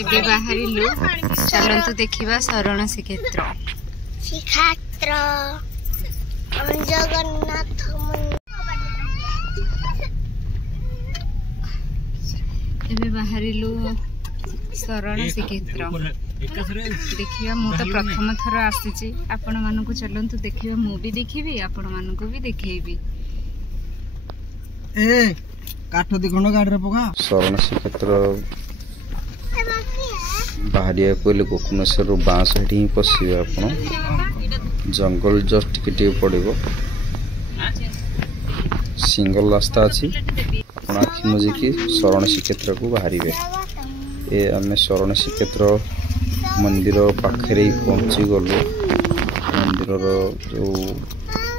ଏବେ ବାହାରିଲୁ ଚାଲନ୍ତୁ ଦେଖିବା ଶରଣ ଶ୍ରୀକ୍ଷେତ୍ର। ଜଗନ୍ନାଥ ଏବେ ବାହାରିଲୁ ଶରଣ ଶ୍ରୀକ୍ଷେତ୍ର ଦେଖିବା। ମୁଁ ତ ପ୍ରଥମ ଥର ଆସିଛି, ଆପଣ ମାନଙ୍କୁ ଚାଲନ୍ତୁ ଦେଖିବା। ମୁଁ ବି ଦେଖିବି, ଆପଣ ମାନଙ୍କୁ ବି ଦେଖେଇବି। ଶରଣ ଶ୍ରୀକ୍ଷେତ୍ର ବାହାରିବାକୁ ହେଲେ ଗୋକୁନେଶ୍ୱରରୁ ବାଁ ସାଇଡ୍ ହିଁ ପଶିବେ ଆପଣ। ଜଙ୍ଗଲ ଜଷ୍ଟ ଟିକେ ପଡ଼ିବ, ସିଙ୍ଗଲ ରାସ୍ତା ଅଛି। ଆପଣ ଆଖି ମୁଜିକି ଶରଣ ଶ୍ରୀକ୍ଷେତ୍ରକୁ ବାହାରିବେ। ଆମେ ଶରଣ ଶ୍ରୀକ୍ଷେତ୍ର ମନ୍ଦିର ପାଖରେ ପହଞ୍ଚି ଗଲୁ। ମନ୍ଦିରର ଯେଉଁ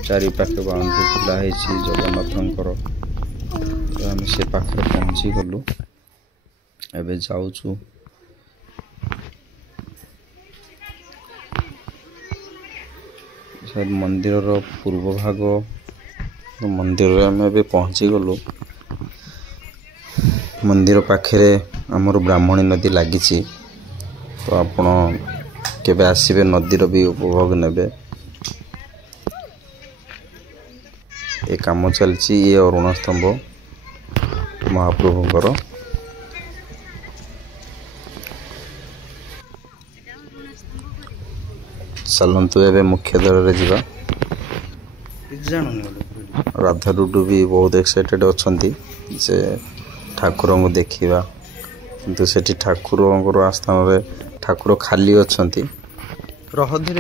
ଚାରିପାଖେ ବାଉଣ୍ଡ୍ରି ଖୋଲା ହେଇଛି ଜଗନ୍ନାଥଙ୍କର, ଆମେ ସେ ପାଖରେ ପହଞ୍ଚି ଗଲୁ। ଏବେ ଯାଉଛୁ ମନ୍ଦିରର ପୂର୍ବ ଭାଗ। ମନ୍ଦିରରେ ଆମେ ଏବେ ପହଞ୍ଚି ଗଲୁ। ମନ୍ଦିର ପାଖରେ ଆମର ବ୍ରାହ୍ମଣୀ ନଦୀ ଲାଗିଛି, ତ ଆପଣ କେବେ ଆସିବେ ନଦୀର ବି ଉପଭୋଗ ନେବେ। ଏ କାମ ଚାଲିଛି, ଇଏ ଅରୁଣ ସ୍ତମ୍ଭ ମହାପ୍ରଭୁଙ୍କର। ଚାଲନ୍ତୁ ଏବେ ମୁଖ୍ୟ ଦ୍ୱାରରେ ଯିବା। ରାଧା ଡୁଡୁ ବି ବହୁତ ଏକ୍ସାଇଟେଡ୍ ଅଛନ୍ତି ଯେ ଠାକୁରଙ୍କୁ ଦେଖିବା, କିନ୍ତୁ ସେଠି ଠାକୁରଙ୍କର ଆସ୍ଥାନରେ ଠାକୁର ଖାଲି ଅଛନ୍ତି।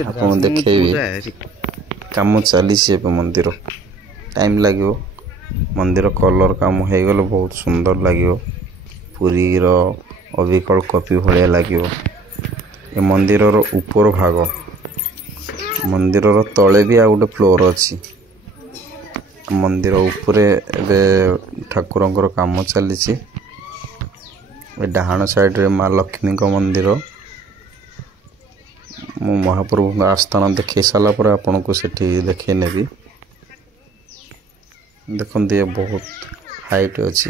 ଆପଣ ଦେଖେଇବି, କାମ ଚାଲିଛି ଏବେ। ମନ୍ଦିର ଟାଇମ୍ ଲାଗିବ। ମନ୍ଦିର କଲର୍ କାମ ହେଇଗଲେ ବହୁତ ସୁନ୍ଦର ଲାଗିବ, ପୁରୀର ଅବିକଳ କପି ଭଳିଆ ଲାଗିବ। ଏ ମନ୍ଦିରର ଉପର ଭାଗ, ମନ୍ଦିରର ତଳେ ବି ଆଉ ଗୋଟେ ଫ୍ଲୋର ଅଛି। ମନ୍ଦିର ଉପରେ ଏବେ ଠାକୁରଙ୍କର କାମ ଚାଲିଛି। ଏ ଡାହାଣ ସାଇଡରେ ମା ଲକ୍ଷ୍ମୀଙ୍କ ମନ୍ଦିର। ମୁଁ ମହାପ୍ରଭୁଙ୍କ ଆସ୍ଥାନ ଦେଖେଇ ସାରିଲା ପରେ ଆପଣଙ୍କୁ ସେଠି ଦେଖେଇ ନେବି। ଦେଖନ୍ତୁ, ଏ ବହୁତ ହାଇଟ୍ ଅଛି।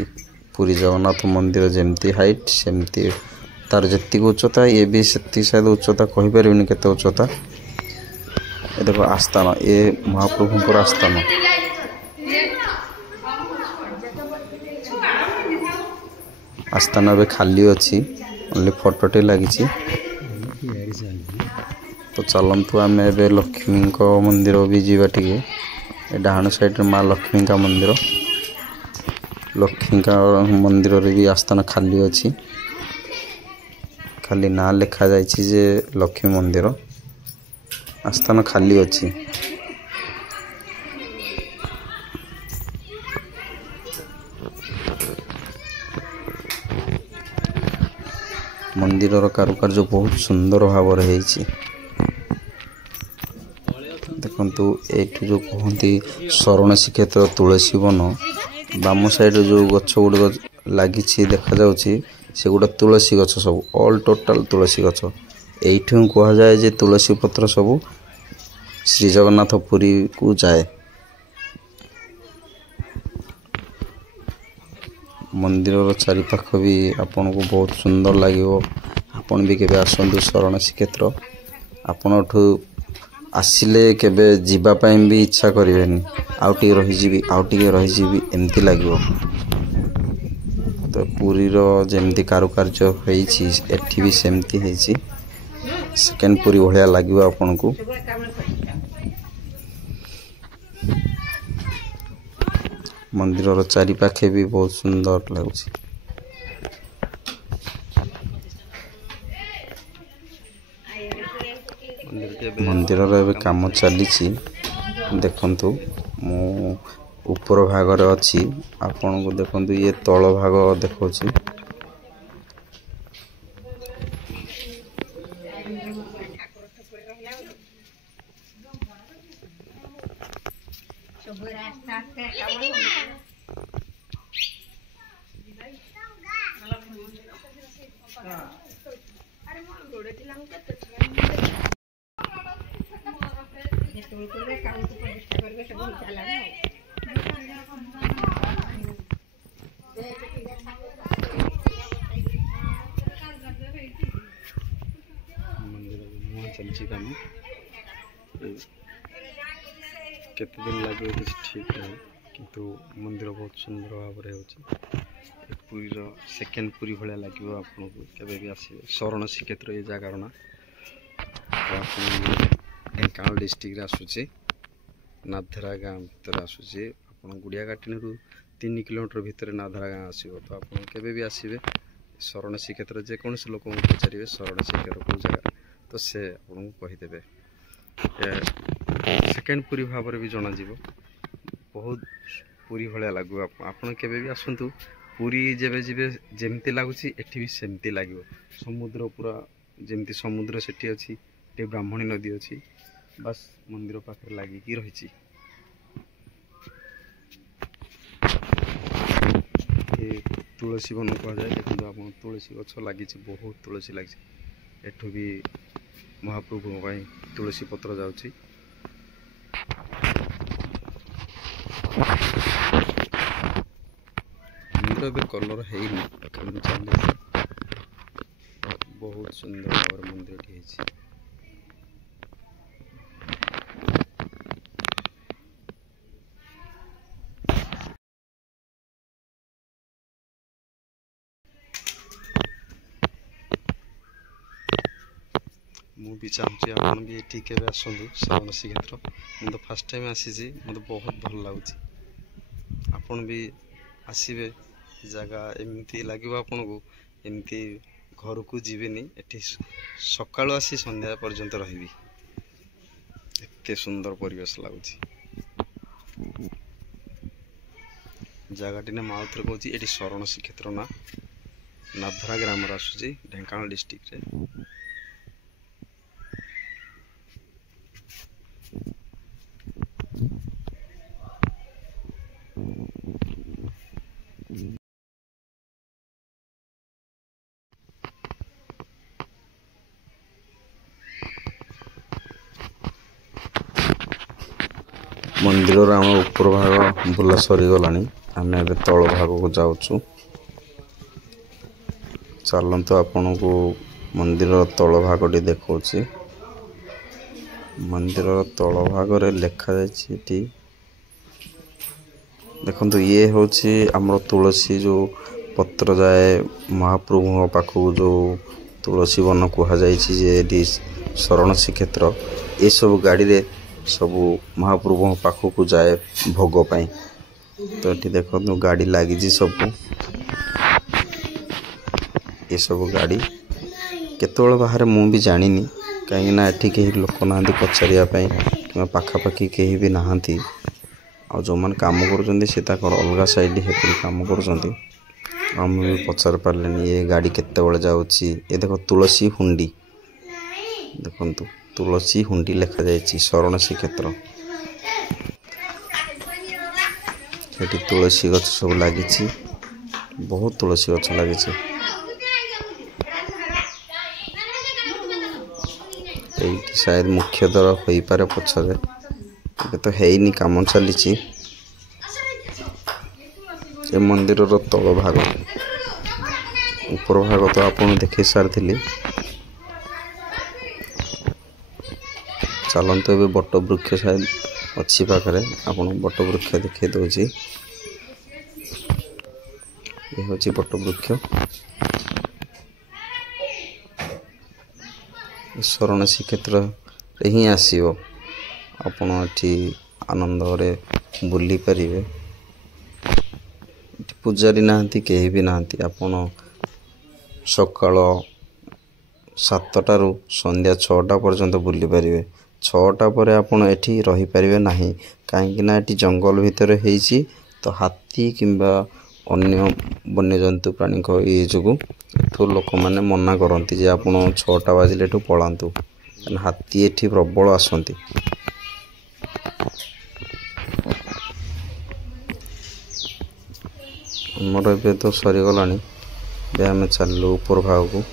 ପୁରୀ ଜଗନ୍ନାଥ ମନ୍ଦିର ଯେମିତି ହାଇଟ୍, ସେମିତି ତାର ଯେତିକି ଉଚ୍ଚତା, ଇଏ ବି ସେତିକି ସାୟଦ ଉଚ୍ଚତା, କହିପାରିବିନି କେତେ ଉଚ୍ଚତା। ଏ ଦେଖ ଆସ୍ଥାନ, ଏ ମହାପ୍ରଭୁଙ୍କର ଆସ୍ଥାନ। ଆସ୍ଥାନ ଏବେ ଖାଲି ଅଛି, ଓନ୍ଲି ଫଟୋଟେ ଲାଗିଛି। ତ ଚାଲନ୍ତୁ ଆମେ ଏବେ ଲକ୍ଷ୍ମୀଙ୍କ ମନ୍ଦିର ବି ଯିବା ଟିକେ। ଏ ଡାହାଣ ସାଇଡରେ ମା ଲକ୍ଷ୍ମୀଙ୍କ ମନ୍ଦିର। ଲକ୍ଷ୍ମୀଙ୍କ ମନ୍ଦିରରେ ବି ଆସ୍ଥାନ ଖାଲି ଅଛି, ଖାଲି ନାଁ ଲେଖା ଯାଇଛି ଯେ ଲକ୍ଷ୍ମୀ ମନ୍ଦିର। ଆସ୍ଥାନ ଖାଲି ଅଛି। ମନ୍ଦିରର କାରୁକାର୍ଯ୍ୟ ବହୁତ ସୁନ୍ଦର ଭାବରେ ହେଇଛି। ଦେଖନ୍ତୁ, ଏଇଠୁ ଯେଉଁ କୁହନ୍ତି ଶରଣ ଶ୍ରୀକ୍ଷେତ୍ର ତୁଳସୀ ବନ, ବାମ ସାଇଡରେ ଯେଉଁ ଗଛ ଗୁଡ଼ିକ ଲାଗିଛି ଦେଖାଯାଉଛି, ସେଗୁଡ଼ା ତୁଳସୀ ଗଛ ସବୁ, ଅଲ୍ ଟୋଟାଲ୍ ତୁଳସୀ ଗଛ। ଏଇଠୁ କୁହାଯାଏ ଯେ ତୁଳସୀ ପତ୍ର ସବୁ ଶ୍ରୀ ଜଗନ୍ନାଥ ପୁରୀକୁ ଯାଏ। ମନ୍ଦିରର ଚାରିପାଖ ବି ଆପଣଙ୍କୁ ବହୁତ ସୁନ୍ଦର ଲାଗିବ। ଆପଣ ବି କେବେ ଆସନ୍ତୁ ଶରଣ ଶ୍ରୀକ୍ଷେତ୍ର। ଆପଣ ଏଠୁ ଆସିଲେ କେବେ ଯିବା ପାଇଁ ବି ଇଚ୍ଛା କରିବେନି, ଆଉ ଟିକେ ରହିଯିବି, ଆଉ ଟିକେ ରହିଯିବି, ଏମିତି ଲାଗିବ। ତ ପୁରୀର ଯେମିତି କାରୁକାର୍ଯ୍ୟ ହେଇଛି, ଏଠି ବି ସେମିତି ହେଇଛି। ସେକେଣ୍ଡ ପୁରୀ ଭଳିଆ ଲାଗିବ ଆପଣଙ୍କୁ। ମନ୍ଦିରର ଚାରିପାଖେ ବି ବହୁତ ସୁନ୍ଦର ଲାଗୁଛି। ମନ୍ଦିରର ଏବେ କାମ ଚାଲିଛି। ଦେଖନ୍ତୁ, ମୁଁ ଉପର ଭାଗରେ ଅଛି, ଆପଣଙ୍କୁ ଦେଖନ୍ତୁ ଇଏ ତଳ ଭାଗ ଦେଖଉଛି। चलती काम केते दिन लगे किसी ठीक नहीं किंतु मंदिर बहुत सुंदर भाव में पुरी सेकेंड पुरी भाया लगे आपको केवे भी आसवे शरण श्रीक्षेत्र ये जगार ना ढेंकानाल डिस्ट्रिक्ट आसूचे नाधरा गाँ भर आसूचे आप गुड़िया घाटी 3 किलोमीटर भितर नाधरा गाँ आसो तो आप केवे भी आसवे शरण श्रीक्षेत्र जेकोसी लोक पचारे शरण श्रीक्षेत्र कौ जगह तो से आपको कहीदेवे सेकेंड पुरी भाव में भी जना बहुत पुरी भाया लगू आपड़ केवे भी आसतु पुरी जेबे जीवे जमती लगुच एठी भी सेमती लगे समुद्र पूरा जमती समुद्र सेठी अच्छी ब्राह्मणी नदी अच्छी बस मंदिर पाखे लगिकी रही तुलसी वन कह जाए देखो आप तुलसी गछ लगी बहुत तुलसी लगी एठू भी महाप्रभु तुलसी पत्र जाऊँगी मंदिर कलर है बहुत सुंदर भाव मंदिर है मुझे चाहूँगी आप भी ये के आसतु शरण श्रीक्षेत्र मुझे तो फास्ट टाइम आसी मतलब बहुत भल लगुच आपन भी आसवे जगह एमती लगे आपन को एमती घर को जीवेनी एटी सकाळु आसी संध्या पर्यंत रही एते सुंदर परिवेश लगुच जगहटी ना माउथरे कहूँ ये शरण श्रीक्षेत्र ना नाधरा ग्राम आसूँ ढेंकानाल डिस्ट्रिक्ट रे मंदिर आम ऊपर भाग बुला सरीगला आम ए तल भाग को जाऊँ चलतु आपण को मंदिर तल भागटी देखा मंदिर तल भाग लिखा देखो ये हूँ आमर तुलसी जो पत्र जाए महाप्रभु पाखक जो तुलसी वन कहुई शरण श्रीक्षेत्र ये सब गाड़ी रे सबू महाप्रभु पाखक जाए भोग पाई तो ये देखो गाड़ी लगी सब ये सब गाड़ी केतोल बाहर मु भी जानी कहीं कहीं लोक ना पचारियापाई कि पाखापाखि कहीं भी नहांती आ जो मैंने काम कर अलग साइड काम कर पचार पारे ये गाड़ी केत जाऊँगी ये देख तुलसी हुंडी देखु तुलसी हुंडी लिखा जाए शरण श्रीक्षेत्र ये तुलसी गछ सब लगी बहुत तुलसी गछ लगी शायद मुख्य द्वार हो पारे पछरे तो है कम चली मंदिर तल भाग ऊपर भाग तो आप देख सारी चलते ए बट वृक्ष शायद अच्छी पाखे आप बट वृक्ष देखी दूसरी ये हूँ बट वृक्ष शरण श्रीक्षेत्र ही आसो आपण आनंद बुली पारे पूजारी नहांती कहीं भी नहांती आपण सकाळ 7टारू संध्या 6टा पर्यंत बुली पारे 6टा पर आपण एठी रही पारिबे नाही काहेकि ना एठी जंगल भितर हेची तो हाथी किंबा अन्य वन्यजंतु प्राणी को ये जो तो लोक मैंने मना करती जे आप 6टा बाजिले पलांतु हाथी एठी प्रबल आसती आमर ए तो सरीगला आम चलू ऊपर भाग को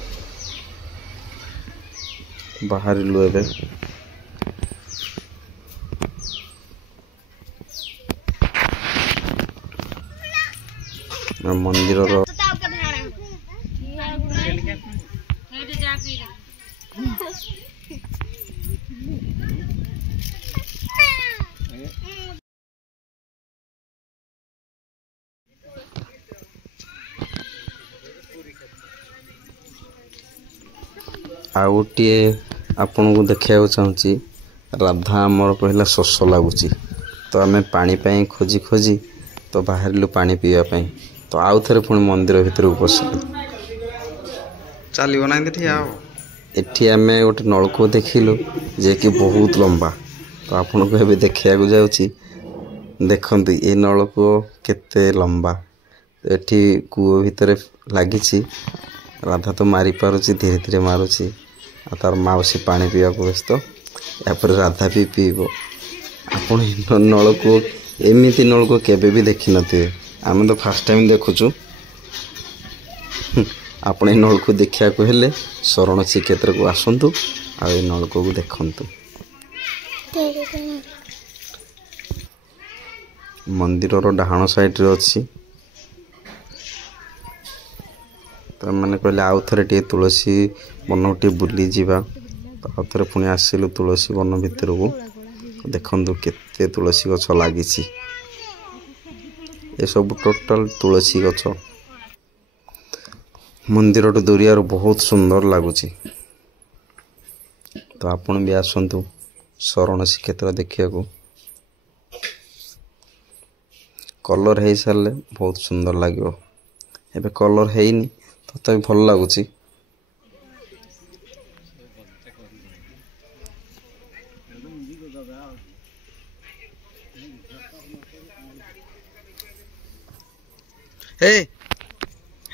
बाहरलु ए मंदिर ଆଉ ଗୋଟିଏ ଆପଣଙ୍କୁ ଦେଖିବାକୁ ଚାହୁଁଛି ରାଧା ଆମର କହିଲା ଶୋଷ ଲାଗୁଛି ତ ଆମେ ପାଣି ପାଇଁ ଖୋଜି ଖୋଜି ତ ବାହାରିଲୁ ପାଣି ପିଇବା ପାଇଁ ତ ଆଉ ଥରେ ପୁଣି ମନ୍ଦିର ଭିତରକୁ ପଶିଲୁ ଚାଲିବ ନା ଏମିତି ଠିଆ ହବ ଏଠି ଆମେ ଗୋଟେ ନଳକୂଅ ଦେଖିଲୁ ଯେ କି ବହୁତ ଲମ୍ବା ତ ଆପଣଙ୍କୁ ଏବେ ଦେଖିବାକୁ ଯାଉଛି ଦେଖନ୍ତୁ ଏ ନଳକୂଅ କେତେ ଲମ୍ବା ଏଠି କୂଅ ଭିତରେ ଲାଗିଛି ରାଧା ତ ମାରି ପାରୁଛି ଧୀରେ ଧୀରେ ମାରୁଛି ଆଉ ତାର ମାଉସୀ ପାଣି ପିଇବାକୁ ବ୍ୟସ୍ତ ଏହାପରେ ରାଧା ବି ପିଇବ ଆପଣ ନଳକୂଅ ଏମିତି ନଳକୂଅ କେବେ ବି ଦେଖିନଥିବେ ଆମେ ତ ଫାର୍ଷ୍ଟ ଟାଇମ୍ ଦେଖୁଛୁ ଆପଣ ଏ ନଳକୂଅ ଦେଖିବାକୁ ହେଲେ ଶରଣ ଶ୍ରୀକ୍ଷେତ୍ରକୁ ଆସନ୍ତୁ ଆଉ ଏ ନଳକୂଅକୁ ଦେଖନ୍ତୁ ମନ୍ଦିରର ଡାହାଣ ସାଇଡ଼ରେ ଅଛି ତ ମାନେ କହିଲେ ଆଉ ଥରେ ଟିକେ ତୁଳସୀ ବନକୁ ଟିକେ ବୁଲିଯିବା ତ ଆଉ ଥରେ ପୁଣି ଆସିଲୁ ତୁଳସୀ ବନ ଭିତରକୁ ଦେଖନ୍ତୁ କେତେ ତୁଳସୀ ଗଛ ଲାଗିଛି ଏସବୁ ଟୋଟାଲ ତୁଳସୀ ଗଛ ମନ୍ଦିରଠୁ ଦୂରିଆରୁ ବହୁତ ସୁନ୍ଦର ଲାଗୁଛି ତ ଆପଣ ବି ଆସନ୍ତୁ ଶରଣ ଶ୍ରୀକ୍ଷେତ୍ର ଦେଖିବାକୁ କଲର୍ ହେଇସାରିଲେ ବହୁତ ସୁନ୍ଦର ଲାଗିବ ଏବେ କଲର୍ ହେଇନି ତଥାପି ଭଲ ଲାଗୁଛି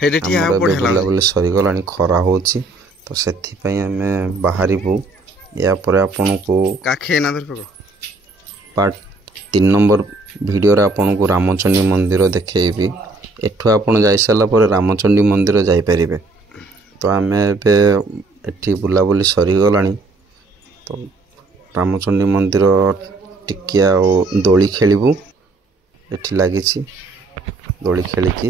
ବୁଲାବୁଲି ସରିଗଲାଣି ଖରା ହେଉଛି ତ ସେଥିପାଇଁ ଆମେ ବାହାରିବୁ ଏହାପରେ ଆପଣଙ୍କୁ ପାର୍ଟ 3 ନମ୍ବର ଭିଡ଼ିଓରେ ଆପଣଙ୍କୁ ରାମଚଣ୍ଡୀ ମନ୍ଦିର ଦେଖେଇବି ଏଠୁ ଆପଣ ଯାଇସାରିଲା ପରେ ରାମଚଣ୍ଡୀ ମନ୍ଦିର ଯାଇପାରିବେ ତ ଆମେ ଏବେ ଏଠି ବୁଲାବୁଲି ସରିଗଲାଣି ତ ରାମଚଣ୍ଡୀ ମନ୍ଦିର ଟିକେ ଆଉ ଦୋଳି ଖେଳିବୁ ଏଠି ଲାଗିଛି ଦୋଳି ଖେଳିକି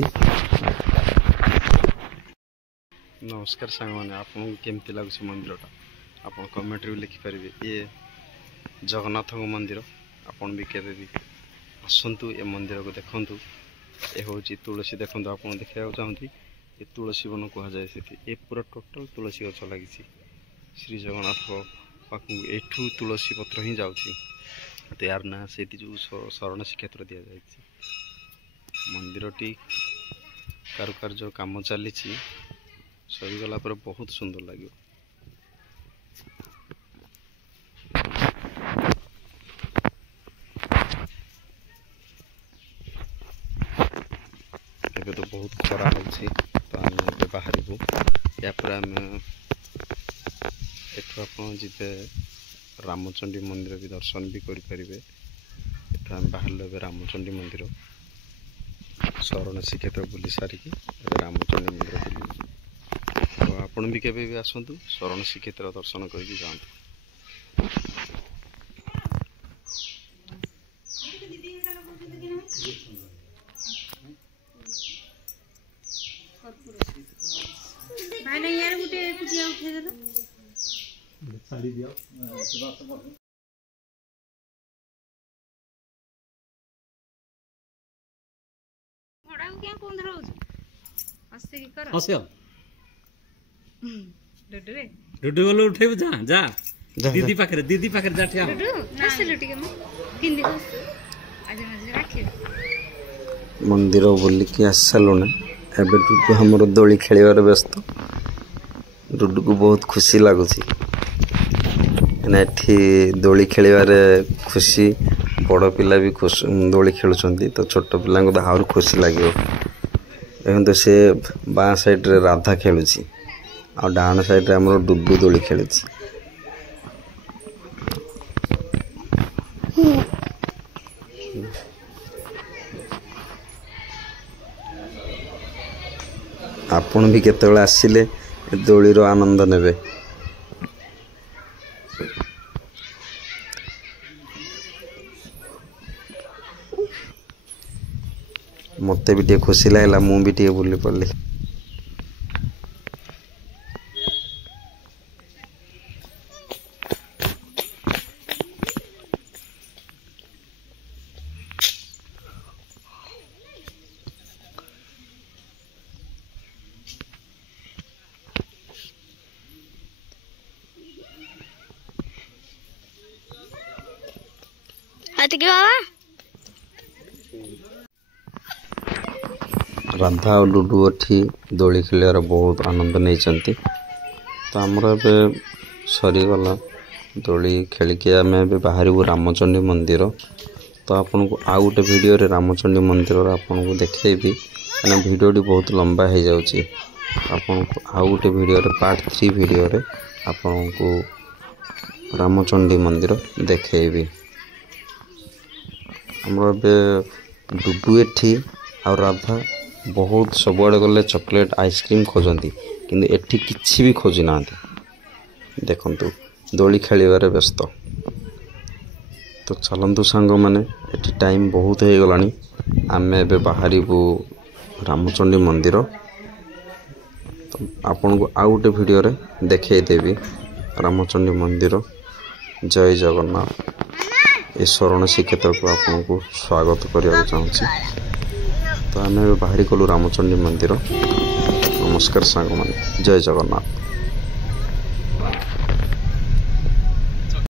ନମସ୍କାର ସାଙ୍ଗମାନେ ଆପଣଙ୍କୁ କେମିତି ଲାଗୁଛି ମନ୍ଦିରଟା ଆପଣ କମେଣ୍ଟରେ ବି ଲେଖିପାରିବେ ଇଏ ଜଗନ୍ନାଥଙ୍କ ମନ୍ଦିର ଆପଣ ବି କେବେ ବି ଆସନ୍ତୁ ଏ ମନ୍ଦିରକୁ ଦେଖନ୍ତୁ ଏ ହେଉଛି ତୁଳସୀ ଦେଖନ୍ତୁ ଆପଣ ଦେଖିବାକୁ ଚାହୁଁନ୍ତି ଏ ତୁଳସୀ ବନ କୁହାଯାଏ ସେଠି ଏ ପୁରା ଟୋଟାଲ ତୁଳସୀ ଗଛ ଲାଗିଛି ଶ୍ରୀ ଜଗନ୍ନାଥ ପାଖକୁ ଏଠୁ ତୁଳସୀ ପତ୍ର ହିଁ ଯାଉଛି ତ ୟାର ନା ସେଇଠି ଯେଉଁ ଶରଣ ଶ୍ରୀକ୍ଷେତ୍ର ଦିଆଯାଇଛି ମନ୍ଦିରଟି କାରୁକାର୍ଯ୍ୟ କାମ ଚାଲିଛି ସରିଗଲା ପରେ ବହୁତ ସୁନ୍ଦର ଲାଗିବ ଏବେ ତ ବହୁତ ଖରା ହେଉଛି ତ ଆମେ ଏବେ ବାହାରିବୁ ଏହାପରେ ଆମେ ଏଠୁ ଆପଣ ଯିବେ ରାମଚଣ୍ଡୀ ମନ୍ଦିର ବି ଦର୍ଶନ ବି କରିପାରିବେ ଏଠୁ ଆମେ ବାହାରିଲୁ ଏବେ ରାମଚଣ୍ଡୀ ମନ୍ଦିର ଶରଣ ଶ୍ରୀକ୍ଷେତ୍ର ବୁଲି ସାରିକି ଏବେ ରାମଚଣ୍ଡୀ ମନ୍ଦିର ବୁଲିବୁ ତ ଆପଣ ବି କେବେ ବି ଆସନ୍ତୁ ଶରଣ ଶ୍ରୀକ୍ଷେତ୍ର ଦର୍ଶନ କରିକି ଯାଆନ୍ତୁ डुडू वाला उठेबु जा जा दीदी पाखरे जा ठिया मंदिर बुलिकी आसी सारूना एबे डुडू हमर दोली खेलिबार व्यस्त डुडू को बहुत खुशी लगुच एठी दोली खेलिबार खुशी बड़ पिला भी दोली खेलुचंती तो छोट पिला को आहुरी खुशी लगे देखो से बाँ साइड रे राधा खेलुची आ डाण साइड रे हमर डुडू दोली खेलुची आपण भी केतेबेले आसिले दोली रो आनंद नेबे मते भी खुशी लगला मु भी बुली पड़ली ରାଧା ଆଉ ଲୁଡୁ ଏଠି ଦୋଳି ଖେଳିବାର ବହୁତ ଆନନ୍ଦ ନେଇଛନ୍ତି। ତ ଆମର ଏବେ ସରିଗଲା ଦୋଳି ଖେଳିକି ଆମେ ଏବେ ବାହାରିବୁ ରାମଚଣ୍ଡୀ ମନ୍ଦିର। ତ ଆପଣଙ୍କୁ ଆଉ ଗୋଟେ ଭିଡ଼ିଓରେ ରାମଚଣ୍ଡୀ ମନ୍ଦିରର ଆପଣଙ୍କୁ ଦେଖେଇବି, କାହିଁକିନା ଭିଡ଼ିଓଟି ବହୁତ ଲମ୍ବା ହେଇଯାଉଛି। ଆପଣଙ୍କୁ ଆଉ ଗୋଟେ ଭିଡ଼ିଓରେ ପାର୍ଟ 3 ଭିଡ଼ିଓରେ ଆପଣଙ୍କୁ ରାମଚଣ୍ଡୀ ମନ୍ଦିର ଦେଖେଇବି। ଆମର ଏବେ ଡୁଡୁ ଏଠି ଆଉ ରାଧା ବହୁତ ସବୁଆଡ଼େ ଗଲେ ଚକୋଲେଟ୍ ଆଇସ୍କ୍ରିମ୍ ଖୋଜନ୍ତି, କିନ୍ତୁ ଏଠି କିଛି ବି ଖୋଜି ନାହାନ୍ତି। ଦେଖନ୍ତୁ ଦୋଳି ଖେଳିବାରେ ବ୍ୟସ୍ତ। ତ ଚାଲନ୍ତୁ ସାଙ୍ଗମାନେ, ଏଠି ଟାଇମ୍ ବହୁତ ହେଇଗଲାଣି। ଆମେ ଏବେ ବାହାରିବୁ ରାମଚଣ୍ଡୀ ମନ୍ଦିର। ତ ଆପଣଙ୍କୁ ଆଉ ଗୋଟେ ଭିଡ଼ିଓରେ ଦେଖେଇଦେବି ରାମଚଣ୍ଡୀ ମନ୍ଦିର। ଜୟ ଜଗନ୍ନାଥ। ଏ ଶରଣ ଶ୍ରୀକ୍ଷେତ୍ରକୁ ଆପଣଙ୍କୁ ସ୍ୱାଗତ କରିବାକୁ ଚାହୁଁଛି। ତ ଆମେ ଏବେ ବାହାରି ଗଲୁ ରାମଚଣ୍ଡୀ ମନ୍ଦିର। ନମସ୍କାର ସାଙ୍ଗମାନେ, ଜୟ ଜଗନ୍ନାଥ।